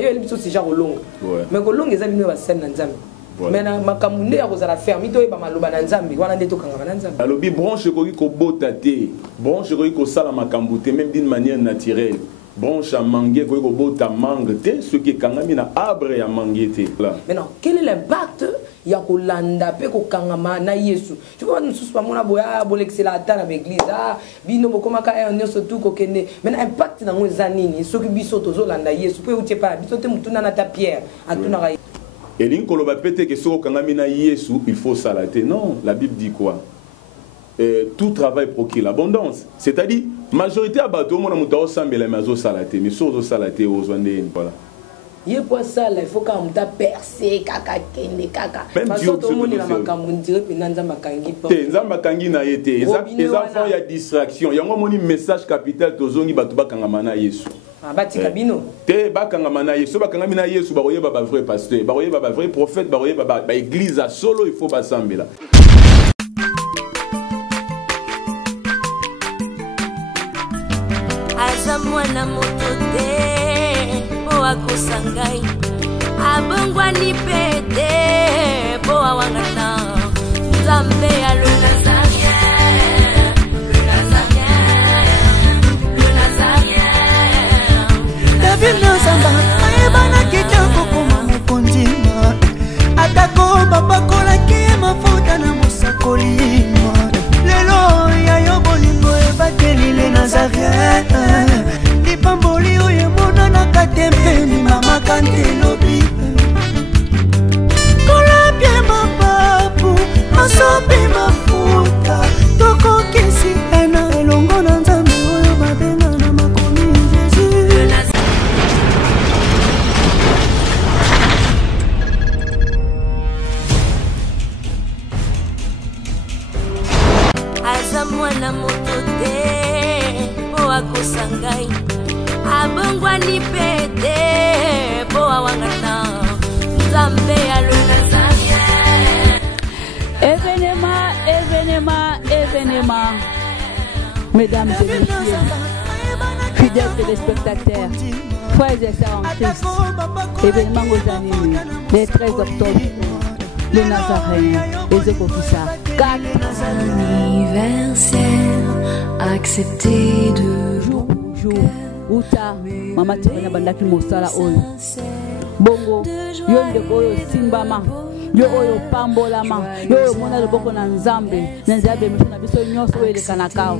yo eli biso déjà kolonga mais kolonga eza bino ba scène na nzambe mais na makambo nde ya kozala ferme to yeba maloba na nzambe wana nde tokangama na nzambe alobi branche ekoki kobota te branche ekoki kosala makambo te même d'une manière naturelle branche à manguer ekoki kobota mangue te soki ekangami na arbre ya mangue te maintenant quel est l'impact ya kolanda pe kokangama na Yesu tu vois nous tous pas mona boya bolexela ata na église bino bokomaka nyonso tu kokende maintenant impact na ngo eza nini soki biso tozolanda Yesu pe utie pa biso te mutuna na ta Pierre atuna et l'inkoloba pete que soko kangamina Yesu il faut salater non la Bible dit quoi tout travail procure l'abondance c'est-à-dire majorité à bateau mon amuta osambela mazo salater mais sozo salater aux wande voilà il faut ça il faut qu'on ta percer kaka kende kaka parce que tout le monde na makambo ndire pe nanza makangi te nza makangi na yete ezafo ya distraction yango moni message capital tozongi batu bakangama na Yesu batika bino te bakangama na Yesu bakangami na Yesu bakoyeba ba vrai pasteur bakoyeba ba vrai prophète bakoyeba ba église à solo il faut basambela azamwana motote o akusangai abongwa ni pete bo awangana zambe ya le David Nozamba ayebana kitoko koma mukondima atako babakola ki mafuta na musakolima lelo ya yo bolingo ebakelile Nazareth lipamboli oyo mona na katempeni mama kantelobi kola pie mapapu masopi mafuta tokokisi ena elongo na nzambe oyo babenga na makomi Jésus azamwana motote o akusangai abongwa ni pete bo awangana zambe ya le événement mesdames et messieurs fidèles téléspectateurs frères et sœurs en Christ événement aux années le 13 octobre le Nazaréen les Ekofisa 4 anniversaire accepté de jour uta mama tifanya bandaki mosala oyo bongo yo ndeko oyo simbama yo oyo pambolama yo oyo mona loboko na nzambe na nzambe émission na biso nyonso oyo elekana kao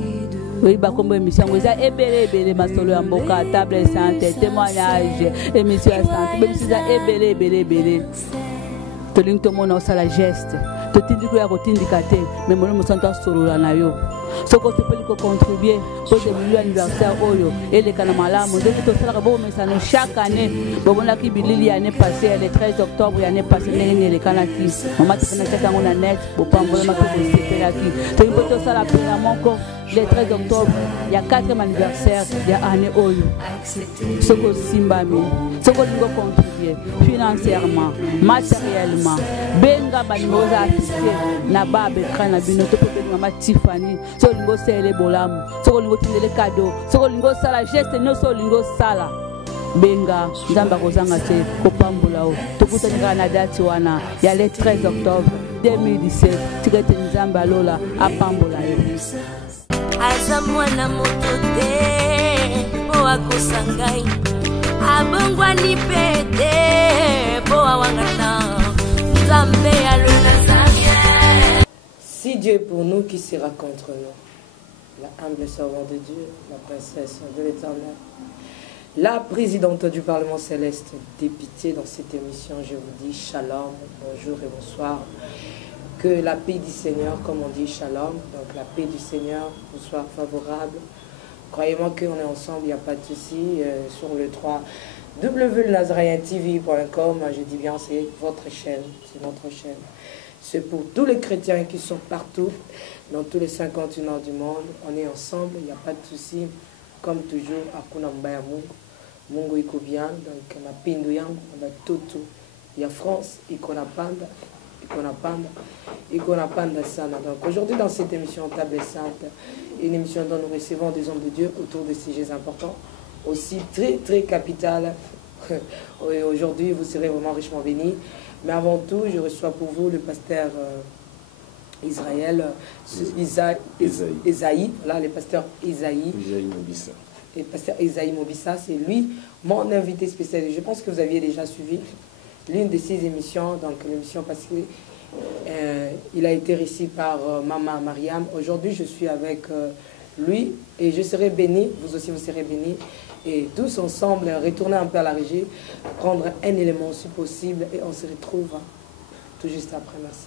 oyiba kombo émission yango eza ebele masolo ya mboka table santé témoignage émission ya santé bémission eza ebele tolingi tomona osala geste totindiko ya kotindika te mais molo mosantu asolola na yo soko topeli ko contribuer pour ce milieu anniversaire oyo elekana malamu ndenge tosalaka bomesano chaque année bobonaki bilili ya année passée le 13 octobre ya année passée ndenge elekanaki mama tofana tatango na net bopambola makoko sepelaki toyimbo tosala pena moko le 13 octobre ya 4e anniversaire ya année oyo soko simbami soko lingo contribuer financièrement matériellement benga banimoza assisté na babe kana bino to peut mama Tiffany so lingo sele bolamu soko lingo tindele cadeau soko lingo sala geste no so lingo sala benga nzamba kozanga te kopambola o tokutana na date wana ya le 13 octobre 2017 tikete nzamba lola apambola yo azamwana motote o akusangai abongwa ni pete bo awangana zambe ya le Nazareth. Si Dieu est pour nous, qui sera contre nous? La humble servante de Dieu, la princesse de l'Éternel, la présidente du Parlement céleste, députée dans cette émission, je vous dis shalom, bonjour et bonsoir. Que la paix du Seigneur, comme on dit shalom, donc la paix du Seigneur vous soit favorable. Croyez-moi qu'on est ensemble, il n'y a pas de souci. Sur le 3 www.nazarientv.com, je dis bien, c'est votre chaîne, c'est notre chaîne. C'est pour tous les chrétiens qui sont partout, dans tous les 51 ans du monde. On est ensemble, il n'y a pas de souci. Comme toujours, Akuna Mbaya Mungu iko bien, donc on a Pindu Yang, on a Toto. Il y a France, Ikona Panda, Ikona Panda Sana. Donc aujourd'hui, dans cette émission Table Sainte, une émission dont nous recevons des hommes de Dieu autour de sujets importants, aussi très très capital Aujourd'hui, vous serez vraiment richement bénis. Mais avant tout, je reçois pour vous le pasteur Israël, Esaïe, voilà, le pasteur Esaïe. Et pasteur Esaïe Mobissa, c'est lui, mon invité spécial. Je pense que vous aviez déjà suivi l'une de ses émissions, donc l'émission parce que il a été réussi par Maman Mariam. Aujourd'hui, je suis avec lui et je serai béni, vous aussi vous serez bénis. Et tous ensemble, retourner un peu à la régie, prendre un élément si possible et on se retrouve tout juste après. Merci.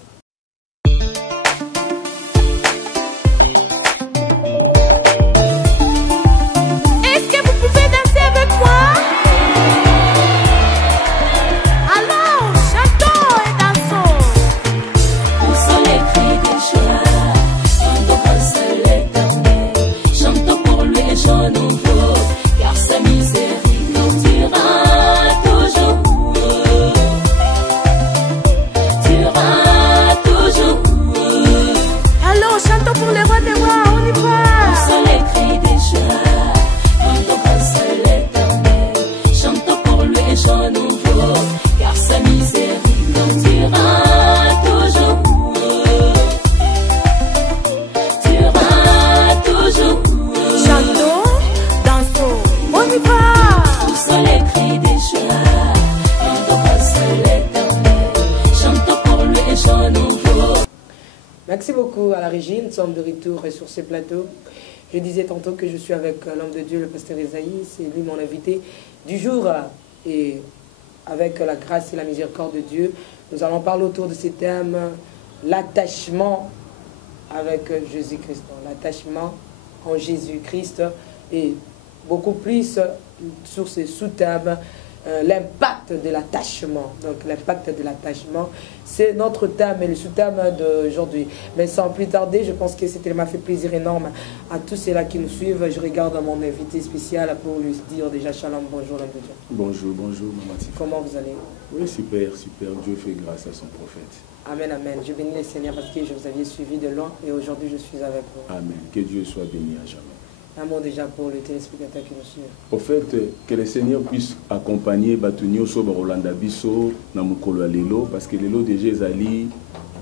Merci beaucoup à la régie, nous sommes de retour sur ce plateau. Je disais tantôt que je suis avec l'homme de Dieu, le pasteur Esaïe, c'est lui mon invité du jour. Et avec la grâce et la miséricorde de Dieu, nous allons parler autour de ce thème, l'attachement avec Jésus-Christ, l'attachement en Jésus-Christ et beaucoup plus sur ce sous-thème, l'impact de l'attachement. Donc l'impact de l'attachement, c'est notre thème et le sous-thème d'aujourd'hui. Mais sans plus tarder, je pense que c'était m'a fait plaisir énorme à tous ceux-là qui nous suivent. Je regarde mon invité spécial pour lui dire déjà shalom, bonjour l'homme de Dieu. Bonjour, bonjour Maman Tifa. Comment vous allez? Oui, super, super. Dieu fait grâce à son prophète. Amen, amen. Je bénis le Seigneur parce que je vous avais suivi de loin et aujourd'hui je suis avec vous. Amen. Que Dieu soit béni à jamais. Un mot déjà pour les téléspectateurs qui nous suivent. Au fait, que le Seigneur puisse accompagner Batunio Soba Rolanda Bisso Namukolo Lelo, parce que Lelo déjà Zali,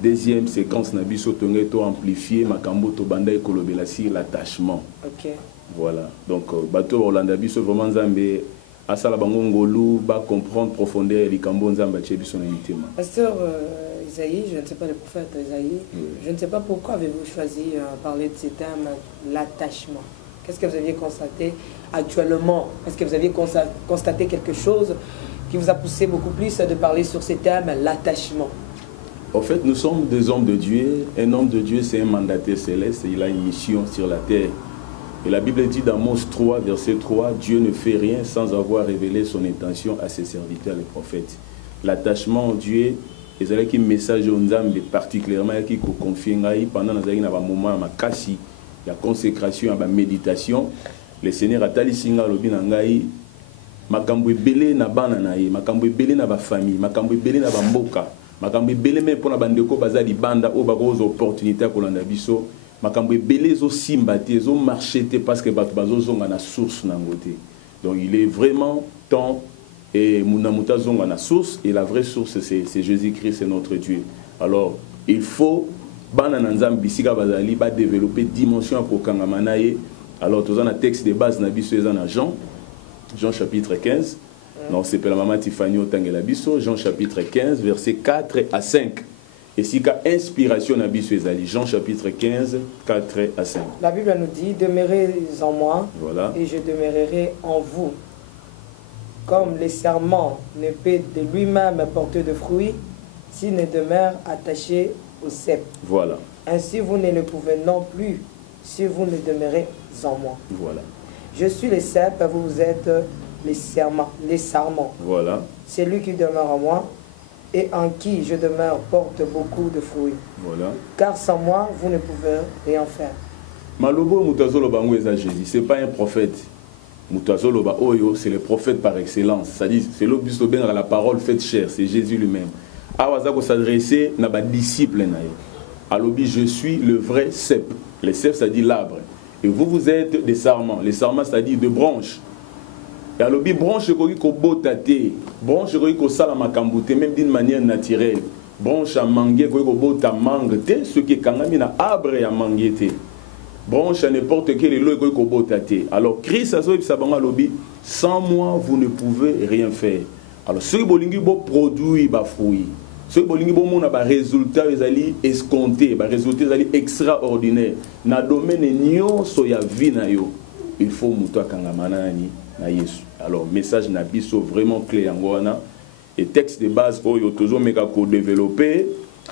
deuxième séquence Nabiso Tongeto amplifié, Makambo Tobanda et Kolobelasi, l'attachement. Ok. Voilà. Donc, Bato Rolanda Bisso, vraiment Zambé, Asala Bango Ngolu, va comprendre profondeur les Kambo Zamba Tchebiso Namitema. Pasteur Esaïe, je ne sais pas le prophète Esaïe, oui. Je ne sais pas pourquoi avez-vous choisi de parler de ce thème, l'attachement. Qu'est-ce que vous aviez constaté actuellement? Est-ce que vous aviez constaté quelque chose qui vous a poussé beaucoup plus de parler sur ce thème, l'attachement? En fait, nous sommes des hommes de Dieu. Un homme de Dieu, c'est un mandataire céleste et il a une mission sur la terre. Et la Bible dit dans Amos 3, verset 3, Dieu ne fait rien sans avoir révélé son intention à ses serviteurs, les prophètes. L'attachement en Dieu, c'est un message aux âmes particulièrement qui confie pendant un moment makasi. La consécration, la méditation, le Seigneur a tali singa lobi nangai, makambo belé na bana nae, makambo belé na ba famille, makambo belé na ba mboka, makambo belé même pour na bandeko bazali banda o bagozo opportunité ko landa biso, makambo belé zo simbate, zo marcheté parce que bato bazo zonga na source nangote. Donc il est vraiment temps et munamuta zonga na source et la vraie source c'est Jésus-Christ, c'est notre Dieu. Alors il faut Banananzam bisika bazali ba développer dimension pour kangamanaye. Alors tous un texte de base na biso ezana Jean chapitre 15. Non, c'est la maman Tiffany Otangela biso Jean chapitre 15 versets 4 à 5. Et si ka inspiration na biso ezali Jean chapitre 15 4 à 5. La Bible nous dit demeurez en moi, voilà, et je demeurerai en vous. Comme le serment ne peut de lui-même porter de fruits s'il ne demeure attaché au cep. Voilà. Ainsi vous ne le pouvez non plus si vous ne demeurez en moi. Voilà. Je suis le cep, vous êtes les sarments. Voilà. Celui qui demeure en moi et en qui je demeure porte beaucoup de fruits. Voilà. Car sans moi, vous ne pouvez rien faire. Malobo Moutazolo Bango Eza Jésus, c'est pas un prophète. Moutazolo Ba Oyo, c'est le prophète par excellence. C'est-à-dire, c'est l'obus bien la parole faite chair, c'est Jésus lui-même. Awazako s'adresser à ma disciple. Alobi, je suis le vrai cep. Le cep, c'est-à-dire l'arbre. Et vous, vous êtes des sarments. Les sarments, c'est-à-dire de branches. Et alors, branche ko botate, branche ko sala makambu te, même d'une manière naturelle. Branche à manguer ko bota mangue te, ce qui est kangami na arbre à manguer te. Branche à n'importe quel elo ko botate. Alors, Christ a dit sabanga lobi, sans moi vous ne pouvez rien faire. Alors, ceux qui bolingi bo produit ba fruit. Ceux qui bolingi bo mona ba résultat ezali escompté, ba résultat ezali extraordinaire. Na domaine nyonso ya vie na yo, il faut muto kangamana nani na Yesu. Alors, message na biso vraiment clair en wana. Et texte de base, oyo toujours meka ko développer,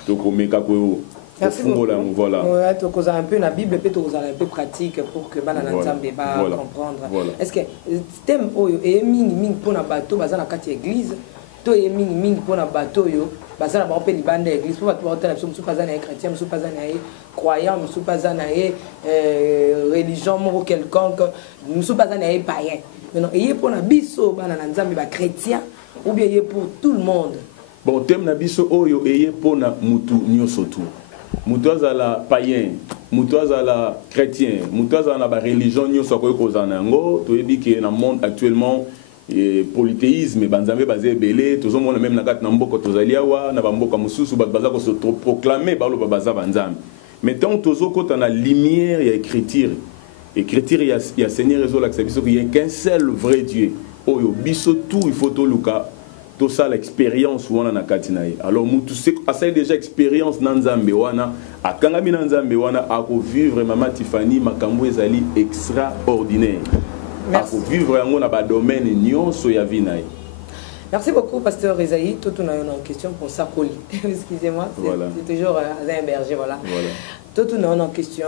toko meka ko. Merci beaucoup. Voilà. Ouais, tu as un peu la Bible, peut-être un peu pratique pour que Banana Nzambe va comprendre. Voilà. Est-ce que thème oyo et ming pour na bateau bazana kati église, to et ming pour na bateau yo, bazana ba opé libande église pour ba tala musu bazana chrétien, musu bazana croyant, musu bazana religion moko quelconque, musu bazana païen. Maintenant, et pour na biso Banana Nzambe ba chrétien ou bien pour tout le monde. Bon, thème na biso oyo eye pour na mutu nyoso tout. Mutoza la païen, mutoza la chrétien, mutoza na ba religion nyoso ko kozana ngo, to yebi ke na monde actuellement polythéisme banzambe basé belé, tous on même na kat na mboko tozali awa na ba mboka mususu baza ko se proclamer ba lo baza banzambe. Mais tant tozo ko na lumière ya écriture. Écriture ya Seigneur réseau la biso qu'il y a qu'un seul vrai Dieu. Oyo biso tout il faut to luka. Tout ça l'expérience wana na katinaye. Alors mutu se asa déjà expérience na Nzambe wana, akangami na Nzambe wana ako vivre mama Tiffany makambo ezali extraordinaire. Ako vivre yango na ba domaine nyonso ya vie naye. Merci beaucoup pasteur Esaïe. Tout on a une question pour Sakoli. Excusez-moi, c'est toujours un berger voilà. Tout on a une question.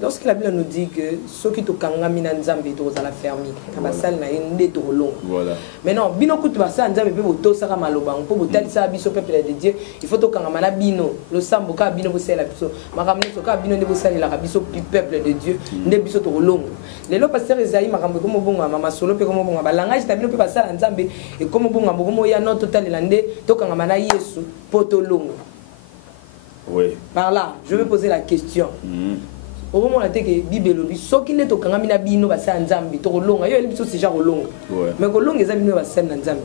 Lorsque la Bible nous dit que ceux qui te kangami na Nzambe to za la fermi, ka sal na inde to long. Voilà. Maintenant, bino kutu ba sal Nzambe pe boto saka maloba, po botali sa biso peuple de Dieu, il faut to kangama na bino. Le sambo ka bino bo sala biso. Makamne to ka bino ne bo sala la biso du peuple de Dieu, nde biso to long. Le lo pasteur Esaïe makambo komo bonga mama solo pe komo bonga ba langage ta bino pe ba sala Nzambe et comme bonga bomo ya no total lande to kangama na Yesu poto long. Oui. Par là, je vais poser la question. Au moment où la Bible dit, ce qui n'est aucun ami n'abino va s'en zambi, to long, ayo il c'est déjà long. Mais que long examine va s'en zambi.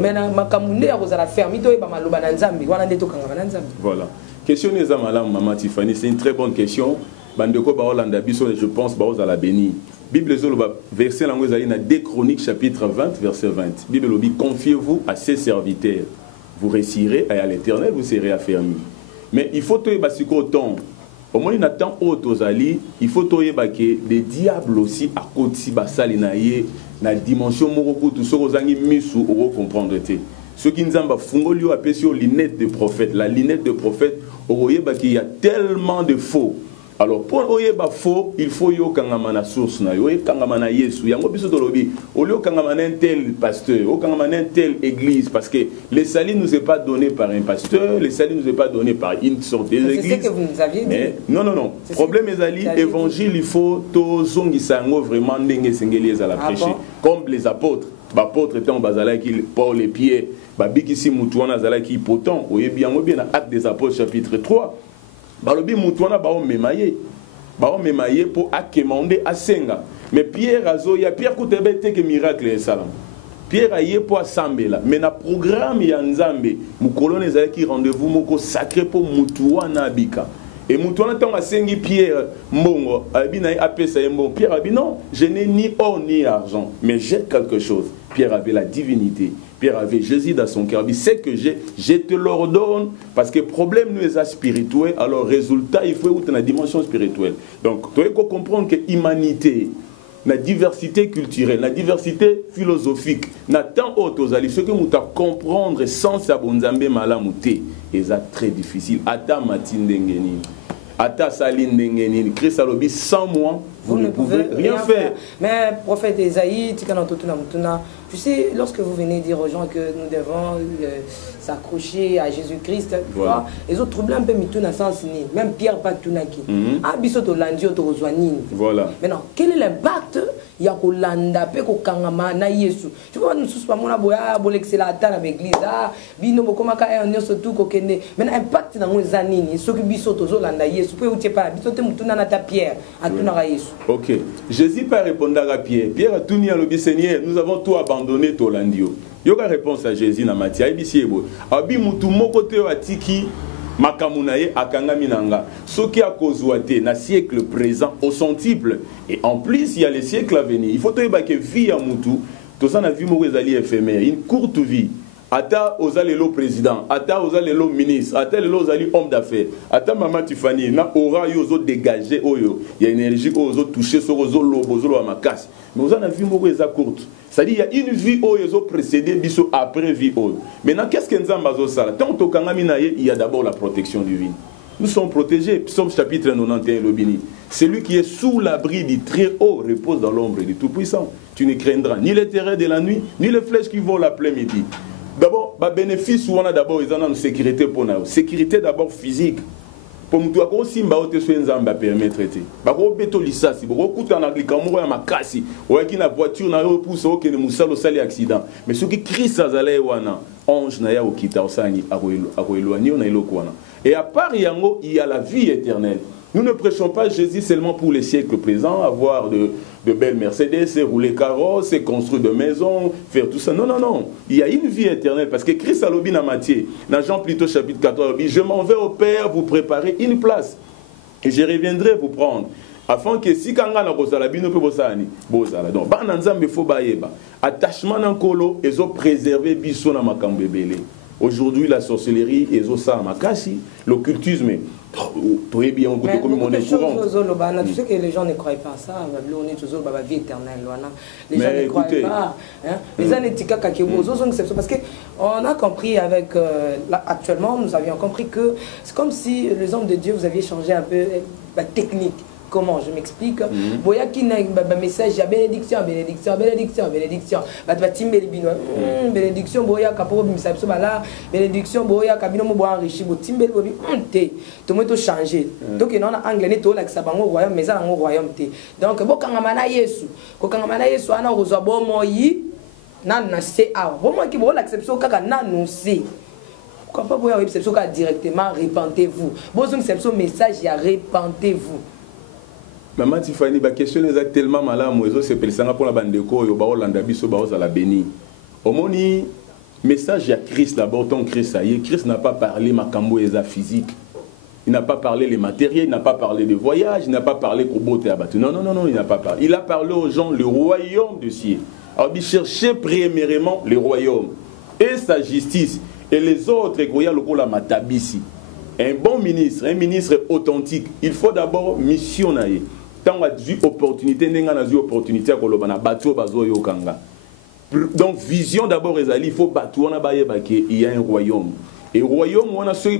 Mais na makamune à la ferme, to ba maloba na zambi, wana ndeto kanga na zambi. Voilà. Question les amalam maman Tiffany, c'est une très bonne question. Bandeko ba Hollanda biso, je pense ba aux la béni. Bible zoloba verset langue zali na 2 Chroniques chapitre 20 verset 20. Bible dit confiez-vous à ses serviteurs. Vous réussirez et à l'Éternel vous serez affermis. Mais il faut que tu temps. Au moins, il y a tant d'autres ali, il faut que les diables aussi à côté de la dimension moroko tout ce que vous avez mis sous comprendre. Ce qui nous a fait appelé sur la lunette de prophète. La lunette de prophète, il y a tellement de faux. Alors pour oyeba faux, il faut yo kangamana source na yo kangamana Yesu. Yango biso tolobi, au lieu kangamana un tel pasteur, au kangamana un tel église parce que le salut nous est pas donné par un pasteur, le salut nous est pas donné par une sorte d'église. C'est ce que vous nous aviez dit. Non. Problème ezali évangile il faut to zongisa ngo vraiment ndenge sengeli ezala prêcher comme les apôtres. Apôtres étaient en bazala qui Paul les pieds, babikisi mutu wana zala qui potent. Oyebi yango bien na Actes des Apôtres chapitre 3. Balobi mutuana bao memaye pour akemande asenga mais Pierre azoya Pierre kutebe te que miracle et salam Pierre aye pour asambela mais na programme ya Nzambe mukolo ezali ki rendez-vous moko sacré pour mutuana abika et mutuana tant asengi Pierre mbongo abina apesa mbongo Pierre abi non je n'ai ni or ni argent mais j'ai quelque chose. Pierre avait la divinité. Pierre avait Jésus dans son cœur. Il dit, c'est que je te l'ordonne. Parce que le problème nous est spirituel. Alors, résultat, il faut être dans la dimension spirituelle. Donc, tu dois comprendre que l'humanité, la diversité culturelle, la diversité philosophique, n'a tant autre aux alliés. Ce que nous devons comprendre sans s'abonner malamouté, c'est très difficile. Ata matin d'engeni. Ata saline d'engeni. Christ a dit, sans moi, vous ne pouvez rien faire. Mais prophète Esaïe, tu sais, lorsque vous venez dire aux gens que nous devons s'accrocher à Jésus-Christ, voilà. Les autres troubles un peu mitou na sens ni, même Pierre pas tout naki. Ah biso to landio to rozwanini. Voilà. Maintenant, quel est l'impact ya ko landa pe ko kangama na Yesu? Tu vois nous sous pas mona boya bolexela ata na l'église ah bino bokoma ka e onyo surtout ko kende. Maintenant impact na ngo zanini, so ki biso to zo landa Yesu pe utie pa biso te mutu na ta Pierre atuna ka Yesu. Ok. Jésus pas répondre à Pierre. Pierre a tout dit à l'obéi, Seigneur, nous avons tout abandonné, tout landio. Il y a une réponse à Jésus dans Matthieu. Abi mutu moko te atiki makamunaye akangami nanga. Ce qui a causé na siècle présent au centuple. Et en plus, il y a les siècles à venir. Il faut te dire que vie à mutu, tout ça na vie moko ezali éphémère, une courte vie. Ata ozalelo président, ata ozalelo ministre, ata lelo ozali homme d'affaires, ata maman Tiffany na aura yo zo dégager oyo, il y a énergie ozo toucher sur ozo lobo zo makasi. Mais on a vu moko eza courte. C'est-à-dire il y a une vie oyo zo précédé biso après vie oyo. Maintenant qu'est-ce que nzamba zo sala? Tant to kangami na ye, il y a d'abord la protection divine. Nous sommes protégés. Psaume chapitre 91 lobini. Celui qui est sous l'abri du très haut repose dans l'ombre du Tout-Puissant. Tu ne craindras ni les terreurs de la nuit, ni les flèches qui volent à plein midi. D'abord, le bénéfice, on a d'abord une sécurité pour nous. Sécurité d'abord physique. Pour nous, si on a permettre de on beto lisasi, on coupe en agriculture, on a cassé, on a une voiture, on a repoussé, on a un accident. Mais ce qui crie ça, c'est ange na ya okita osani akoelwani on a elokwana. Et à part yango, il y a la vie éternelle. Nous ne prêchons pas Jésus seulement pour les siècles présents, avoir de belles Mercedes, rouler carrosse, construire de maisons, faire tout ça. Non, non, non. Il y a une vie éternelle. Parce que Christ a l'obéi dans Matthieu, dans Jean plutôt chapitre 14, je m'en vais au Père vous préparer une place. Et je reviendrai vous prendre. Afin que si kanga na kozala bino pe bosani bozala. Donc ba nzambe fo bayeba. Attachement na kolo ezo préserver biso na makambo ebele. Aujourd'hui la sorcellerie ezo sa makasi, l'occultisme. Tu es bien beaucoup comme on est courant. Tu sais que les gens ne croient pas à ça. On est toujours dans la vie éternelle. Les gens ne croient pas. Les anétiques parce qu'on a compris avec actuellement, nous avions compris que c'est comme si les hommes de Dieu, vous aviez changé un peu la technique. Comment je m'explique? Boya qui n'a un message, il y a bénédiction, bénédiction, bénédiction, bénédiction. Bénédiction, boya kapo misabso bala, bénédiction, boya kabino mo boya enrichi, bo timbel bobi, te, tout le monde changé. Donc il y a un anglais neto là qui s'abango royaume, mais ça en royaume te. Donc bo kangamana Yesu, ko kangamana Yesu ana ozo bo moyi, nan na se a. Bo mo ki bo l'acception kaka nan se. Pourquoi pas boya acception ka directement repentez-vous. Bo zo acception message ya repentez-vous. Maman Tiffany, la question est tellement malade, c'est pour la bande de corps, la béni. Au moni, message à Christ d'abord, ton Christ, ça y est, Christ n'a pas parlé makambo eza physique. Il n'a pas parlé les matériels, il n'a pas parlé de voyage, il n'a pas parlé kobote abattu. Non, non, non, non, il n'a pas parlé. Il a parlé aux gens le royaume de ciel. Alors, il cherchait premièrement le royaume et sa justice. Et les autres, il y a le matabisi. Un bon ministre, un ministre authentique, il faut d'abord missionner. Tant a eu opportunité, opportunité donc vision d'abord il faut battre il y a un royaume et royaume on a celui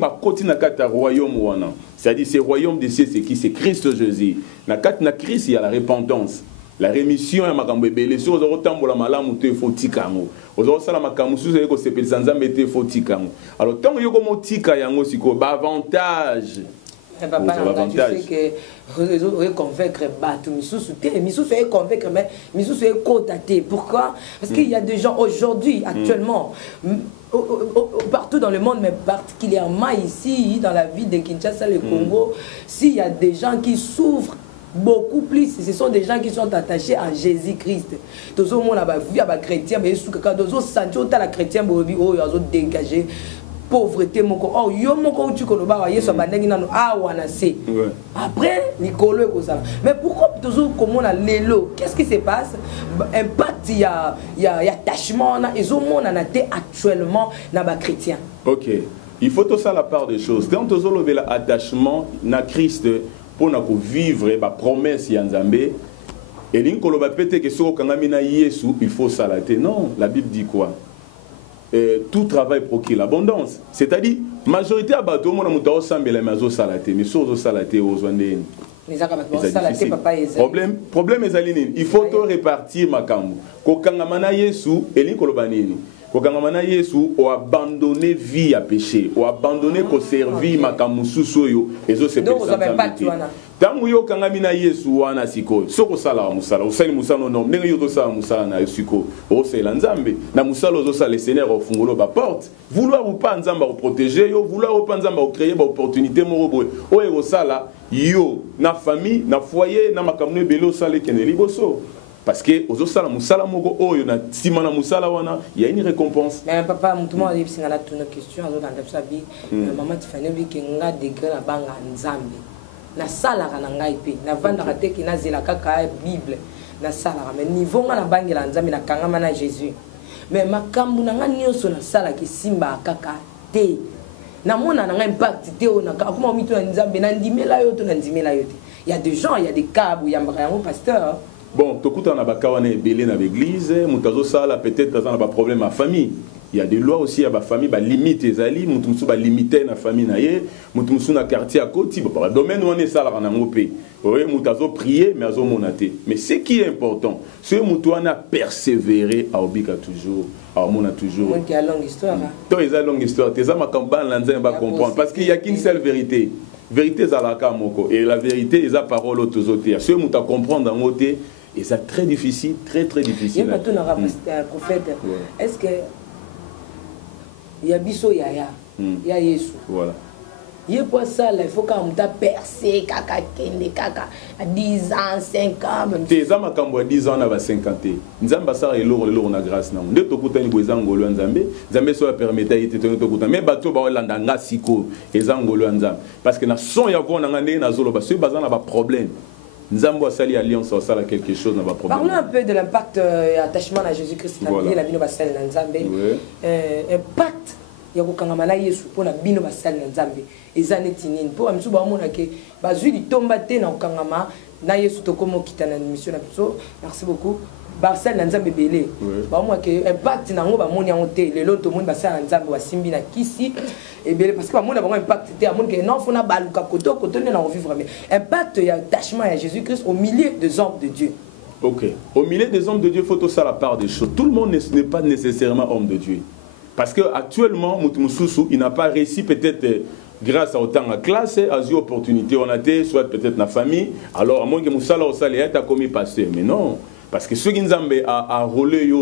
royaume c'est-à-dire c'est royaume de ciel c'est qui c'est Christ Jésus na Christ il y a la repentance la rémission ya makambo ebele so ozotambola malamu te faut tikango ozosala makambo susu eko sepelisa nzambe te faut tikango alors tant yo komo tika yango siko ba avantage. Papa, tu sais que convaincre Batou, Missous est convaincre, mais Missous est contacté. Pourquoi? Parce qu'il y a des gens aujourd'hui, actuellement, partout dans le monde, mais particulièrement ici, dans la ville de Kinshasa, le Congo, s'il y a des gens qui souffrent beaucoup plus, ce sont des gens qui sont attachés à Jésus-Christ. Tous les gens qui sont chrétiens, mais tous les chrétiens sont dégagés. Pauvreté moko oh yo moko tu koloba wa yeso bandengi nanu wana se après Nicolo et ça mais pourquoi toujours comme on a l'élo qu'est-ce qui se passe impact il y a attachement na ils ont mon anaté actuellement na ba chrétien. OK, il faut tout ça la part des choses quand tous ont le attachement na Christ pour na vivre ba promesse ya Nzambe et Nicolo ba pété que soko kangami na Yesu il faut salater non la Bible dit quoi? Tout travail procure l'abondance. C'est-à-dire, majorité à bateau, mon amour, semble mazo salaté, mais sur salaté aux ondines. Problème est aligné. Il faut tout répartir ma cambo. Kokangamana Yesu, Eli Kolobanini. kokangama yesu o abandonné vie à péché o abandonné ko servir makamususu yo ezo se pesa tangu yo kangami na yesu wana siko soko sala musala usali musala no ndenge yo to sala musala na siko o sela nzambe na musala ozo sala le Seigneur o fungulo ba porte vouloir ou pas nzamba o protéger yo vouloir ou pas nzamba o créer ba opportunité morobo o e sala yo na famille na foyer na makamno belo sala kene liboso. Parce que aux osala musala moko oyo na simana musala wana il y a une récompense. Mais papa mutumo ali singana tuna question azo dans sa vie maman Tiffany bi ke nga degré na banga nzambe na sala kana ngai pe na vanda ka te na zela kaka Bible na sala mais niveau nga na bangela nzambe na kangama na Jésus mais makambu na nga nyonso na sala ki simba kaka te na mona na nga impact te ona kuma mito na nzambe na ndimela yo to na ndimela yo te. Il y a des gens, il y a des cas où il y a un pasteur. Bon, tout le monde a des belé dans l'église, peut-être dans un problème à famille. Il y a des lois aussi à la famille, bah limite les alliés, mutumsu ba limiter na famille naie, mutumsu na quartier à côté, bah domaine où on est ça là en Europe. Oui, mutazo prier mais azo monaté. Mais ce qui est important, c'est mutuana persévérer à obika toujours, à mona toujours. Moi qui a longue histoire. Toi ils a longue histoire, tes âmes campagne l'anzin va comprendre parce qu'il y a qu'une seule vérité. Vérité zalaka moko et la vérité est la parole aux autres. Ce que muta comprendre en côté et c'est très difficile, très difficile. Il y a pas tout un prophète. Est-ce que il y a biso yaya, il y a Yesu. Voilà. Il y a pour ça, il faut qu'on t'a percé, kaka kende, kaka, à 10 ans, 5 ans. Tes amis à 10 ans, on a 50 ans. Nzamba sa et l'or na grâce na. Nde to kuta ni ngolo nzambe, nzambe so permettre yete to kuta. Mais bato ba olanda nga siko, ezangolo nzambe. Parce que na son ya vona ngane na zolo ba so bazana ba problème. Nzambo a sali alliance au sala quelque chose n'a pas problème. Parlons un peu de l'impact attachement à Jésus-Christ dans la vie de Basel Nzambe. Impact ya kokangama na Yesu pona bino Basel Nzambe. Ezaneti nini po amsu ba mona ke bazui litomba te na kokangama na Yesu to komo kitana mission na biso. Merci beaucoup. Basel Nzambe belé. Ba mona ke impact na ngo ba moni yango te lelo to moni Basel Nzambe wa simbi na kisi et belé parce que ba mona ba impact te amoni ke non fona baluka koto na vivre mais impact ya attachement à Jésus-Christ au milieu des hommes de Dieu. OK. Au milieu des hommes de Dieu, il faut tout ça la part des choses. Tout le monde n'est pas nécessairement homme de Dieu. Parce que actuellement, Moutmoussousou, il n'a pas réussi peut-être grâce à autant de classe, à des opportunités, on a été, soit peut-être dans la famille. Alors, à moins que Moussala au salaire, tu as commis pasteur. Mais non. Parce que ceux qui nous ont relé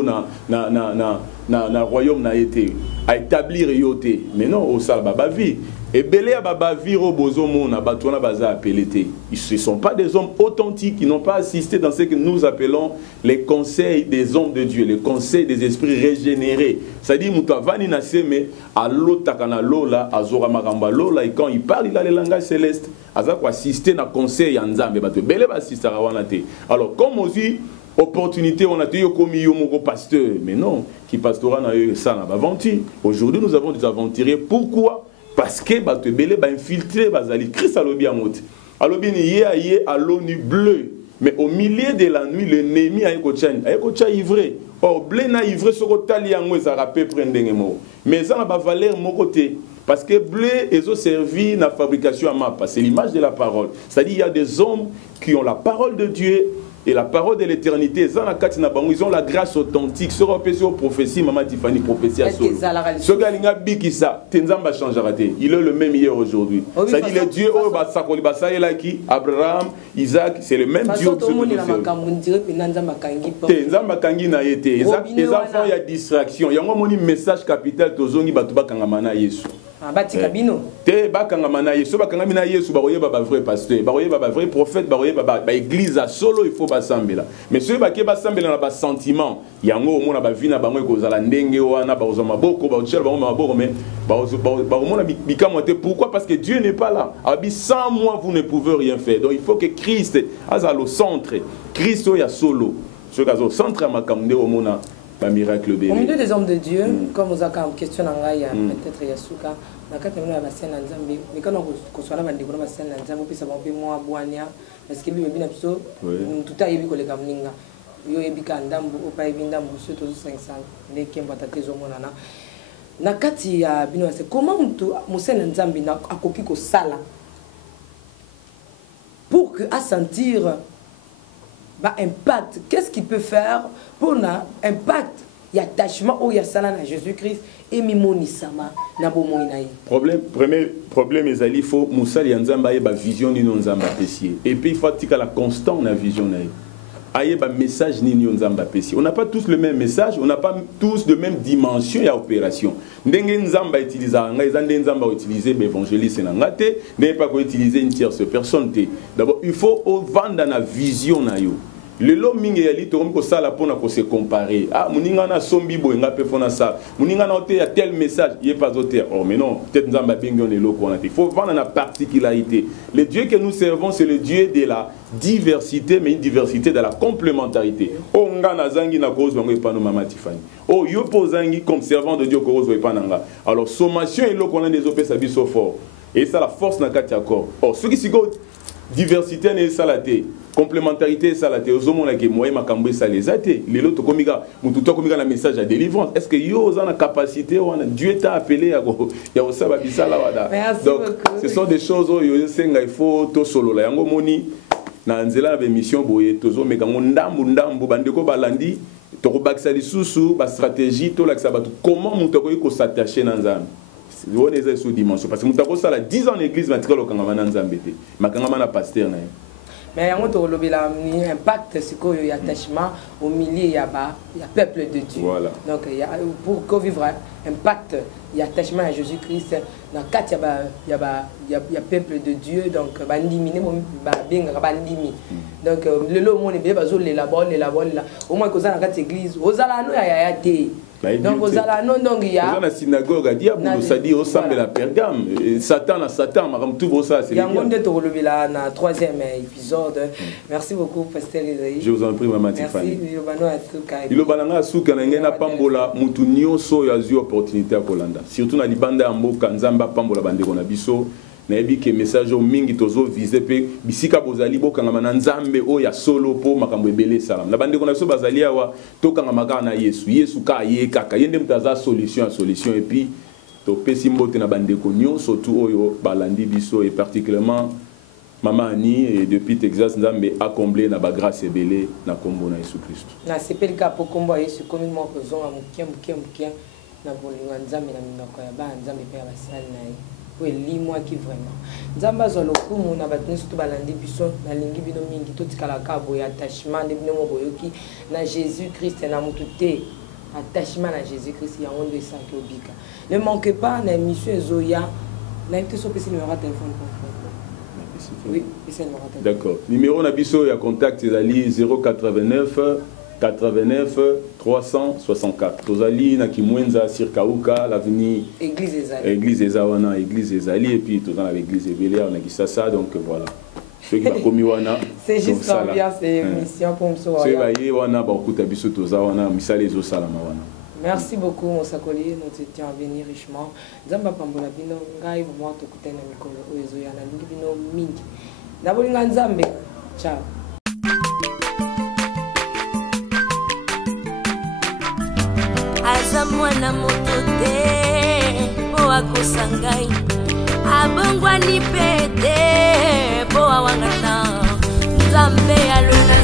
dans royaume n'a été à établir yoté. Mais non, au sal baba vie. Et belé à baba vie robozo mona batona baza appelé. Ils ne sont pas des hommes authentiques, ils n'ont pas assisté dans ce que nous appelons les conseils des hommes de Dieu, les conseils des esprits régénérés. C'est-à-dire mutavani na seme à l'otakana lola azora magamba lola et quand il parle il a le langage céleste. Aza ko assister na conseil nzambe bato belé ba assister wana te. Alors comme aussi opportunité, on a dit comme mon pasteur, mais non, qui pastora n'a eu ça n'a pas aventure. Aujourd'hui, nous avons des aventuriers. Pourquoi? Parce que tu belé ba infiltré bazali Christ a lobi amote. A lobi ni yé à l'ONU bleu. Mais au milieu de la nuit, l'ennemi a écouté ivré. Or blé na ivré sur le tali yango ça rappelle prendre mo. Mais ça n'a pas valeur mon côté. Parce que blé est servi dans la fabrication à mapa. C'est l'image de la parole. C'est-à-dire qu'il y a des hommes qui ont la parole de Dieu et la parole de l'éternité. Ils ont la grâce authentique. Ce repéché aux prophéties, Maman Tiffany, prophétie à Solo. Ce gars, il est le même hier aujourd'hui. C'est-à-dire le Dieu, Abraham, Isaac, c'est le même Dieu. Les enfants, il y a distraction. Il y a un message capital. Te bakangama Yesu bakangami na Yesu baroye ba vrai pasteur baroye ba vrai prophète baroye ba église à solo il faut basambela mais ceux ba ke basambela na ba sentiment yango omona ba vina bango ekozala ndenge wana ba ozoma boko ba otchela bango maboko mais ba omona bikamo te pourquoi parce que Dieu n'est pas là abi sans moi vous ne pouvez rien faire donc il faut que Christ azalo centre Christ ya solo ce caso centre makamde omona ba miracle bébé. Au milieu des hommes de Dieu, comme vous avez question peut-être Yasuka, na kati mwana basel na Nzambe, mais quand on soit là bandeko na basel na Nzambe, puis ça va pe moi boania parce que bibi bina biso tout a yebi koleka mninga. Yo yebi ka ndambu opa yebi ndambu so to 500 ne kemba tatezo monana. Na kati ya bino c'est comment musel na Nzambe na akoki ko sala pour que à sentir bah, impact, qu'est-ce qu'il peut faire pour un impact? y a attachement au yasala na Jésus-Christ et mimoni sama na bomo inaï. Premier problème ezali faut musali ya nzamba ye ba vision ni nzamba pesier et puis il faut tika la constant na vision na ye. Aye ba message ni nzamba pesier. On n'a pas tous le même message, on n'a pas tous de même dimension ya opération. Ndenge nzamba utiliser nga ezande nzamba utiliser l'évangéliste na ngate, n'est pas ko utiliser une tierce personne té. D'abord il faut vendre na vision na yo. Le lot mingi yali to ko sala pona ko se comparer. Ah muninga na sombi bo nga pe fona ça. Muninga na ote ya tel message, il est pas ote. Oh mais non, peut-être nzamba bengi on est lo ko na. Il faut vendre la particularité. Le Dieu que nous servons, c'est le Dieu de la diversité, mais une diversité de la complémentarité. Oh nga na zangi na cause bango epano mama Tiffany. Oh yo pozangi comme servant de Dieu ko cause epananga. Alors sommation et lo ko na des opé sa biso fort. Et ça la force na kati accord. Oh ce qui sigo diversité ne salaté. Complémentarité ça la théosomona que moi makambo ça les athées les autres komiga mututo komiga na message à délivrance est-ce que yo ont la capacité on Dieu t'a appelé à ya osaba bisala wada donc ce sont des choses où yo senga il faut to solo la yango moni na nzela ba mission boye tozo meka ndambu bandeko balandi to ko bakisa lisusu ba stratégie to la sabatu comment mutako ko s'attacher na nzambe on est sous dimension parce que mutako ça la 10 ans en église matrikalo kangama na nzambe te makangama na pasteur na mais il y a un impact, il y a attachement au milieu, il y a peuple de Dieu. Voilà. Donc, pour vivre un impact, il y a attachement à Jésus-Christ. Dans le cadre, il y a peuple de Dieu. Donc, donc le lot, on est bien, au moins, que ça dans l'église, aux alanous, il y a donc aux alanous, donc il y a la synagogue a dit ça dit au sein de la Pergame Satan à Satan tout ça c'est bien. Il y a un troisième épisode. Merci beaucoup pasteur Isaïe. Je vous en prie maman Tiffany. Merci. Il obana suka na ngena pambola mutu nyonso ya zu opportunité à Kolanda surtout na libanda ya mboka nzamba pambola bandeko na biso na yebi ke message o mingi tozo viser pe bisika bozali bokanga na nzambe o ya solo po makambo ebele salam na bandeko na biso bazali awa tokanga makana na Yesu ka ye kaka yende mutaza solution et puis to pesi mbote na bandeko nyonso tout oyo balandi biso et particulièrement Maman Annie et depuis Texas nzambe a comblé na ba grâce ebele na kombo na Yesu Christ. Na sepelika po kombo Yesu komi mo ko zonga mukia na bolinga nzambe na minoko ya ba nzambe pe ya basali na ye. Pour limwa qui vraiment. Nzamba zo lokumu na batni surtout balandi biso na lingi bino mingi to tikala ka boy attachement de bino mo boyoki na Jésus Christ na mutute attachement à Jésus Christ ya onde ça ke obika. Ne manquez pas na émission Zoya na été so pesi numéro de téléphone pour oui, d'accord. Numéro Nabiso, il y a contact, c'est Ali 089 89 364. Tozali na Kimwenza Sirkauka, l'avenue Église Ezawana, Église Ezali, et puis tout dans l'église Ebélé, on a dit ça, donc voilà. Ceux qui va commis wana. C'est juste l'ambiance et mission pour me sauver. C'est vrai, wana beaucoup d'habitude Toza wana, misale zo salama wana. Merci beaucoup, mon sakoli. Nous étions venus richement. Nzamba pambola bino ngai moi to kutena mikolo oyezo yana lingi bino mingi. Nabolinga nzambe. Ciao. Aza mwana moto te po akosangai abongwani pete po awangata nzambe alona